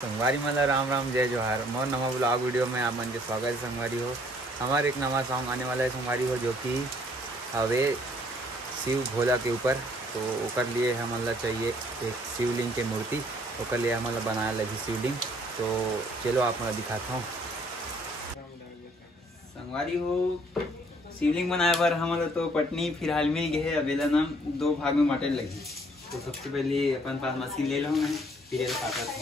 संगवारी मला राम राम जय जोहार। मोर नवा ब्लॉग वीडियो में आप मन के स्वागत है। संगवारी हो हमारे एक नवा सॉन्ग आने वाला है संगवारी हो, जो कि हवे शिव भोला के ऊपर। तो ओकर लिए हमला चाहिए एक शिवलिंग के मूर्ति, ओकर लिए हमला बनाया लगी शिवलिंग। तो चलो आप मैं दिखाता हूँ। संगवारी हो शिवलिंग बनाए बार हमारा तो पटनी फिलहाल मिल गए है। अबेला नाम दो भाग में बांटे लगी। तो सबसे पहले अपन पास मशीन ले लो मैं, फिर खाता था।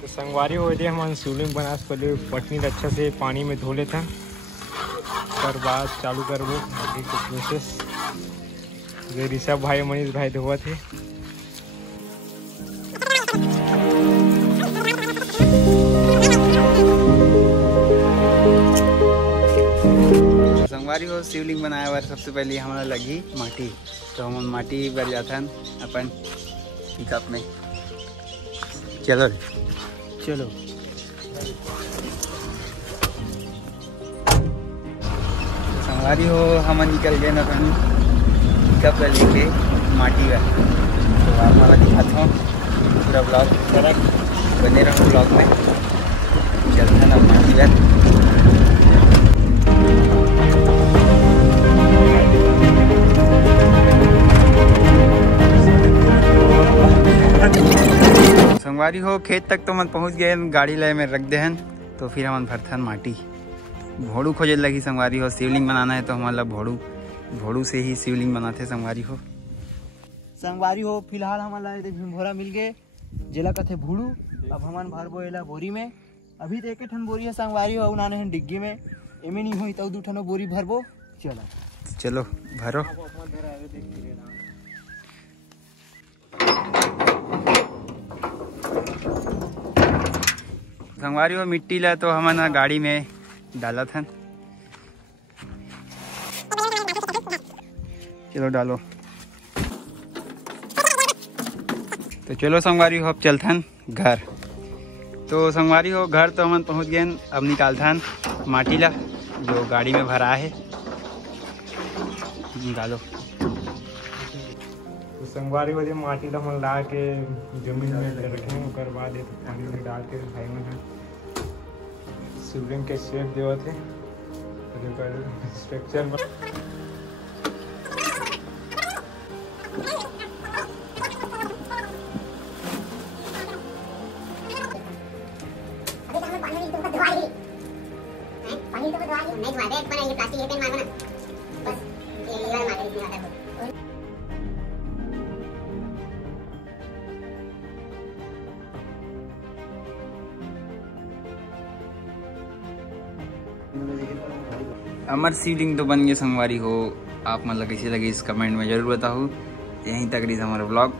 तो संगवारी हो रही हम शिवलिंग बना से पहले पटनी अच्छा से पानी में धो लेते हैं, कर बाद चालू करबो आगे के प्रोसेस। जो ऋषभ भाई मनीष भाई धोआ थे। संगवारी हो शिवलिंग बनाया बार सबसे पहले हमारा लगी माटी। तो हम माटी भर जाता है अपन पिकअप में। चलो चलो संगवारी हो हम निकल गए ना अपन पिकअप लेके माटी का। तो आप हमारा दिखाता हूँ पूरा ब्लॉग, बने रहो ब्लॉग में। चलते हैं ना माटी का। संगवारी हो खेत तक तो मन पहुंच गए, गाड़ी लाए में रख दे हैं। तो फिर हम भरथन माटी भोड़ू खोजे लगी। संगवारी हो शिवलिंग बनाना है तो हमारा भोड़ू से ही शिवलिंग बनाते संगवारी हो। संगवारी हो फिलहाल हमारा भोरा मिल गए जेला कथे भूड़ू। अब हमन भरबो एला बोरी में। अभी तो एक ठन बोरी है संगवारी हो, उन्होंने हैं डिग्गी में। एमे नहीं हुई तो दू ठनो बोरी भरबो। चलो भरो। संगवारी हो मिट्टी ला तो हमन गाड़ी में डाला था। चलो डालो। तो चलो संगवारी हो अब चलथन घर। तो संगवारी हो घर तो हमन पहुंच गए। अब निकालथन माटी ला जो गाड़ी में भरा है, निकालो। तो संगवारी हो माटी ला मन ला के जमीन में रखें, उसके बाद पानी में डाल के भाई मन शिवलिंग के शेप देवा थे। स्ट्रक्चर अमर शिवलिंग तो बन गए संगवारी हो। आप मतलब कैसे लगे इस कमेंट में जरूर बताओ। यहीं तक रही हमारा ब्लॉग।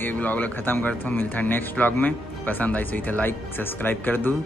ये ब्लॉग ला खत्म करता हूँ, मिलता है नेक्स्ट ब्लॉग में। पसंद आई तो लाइक सब्सक्राइब कर दूँ।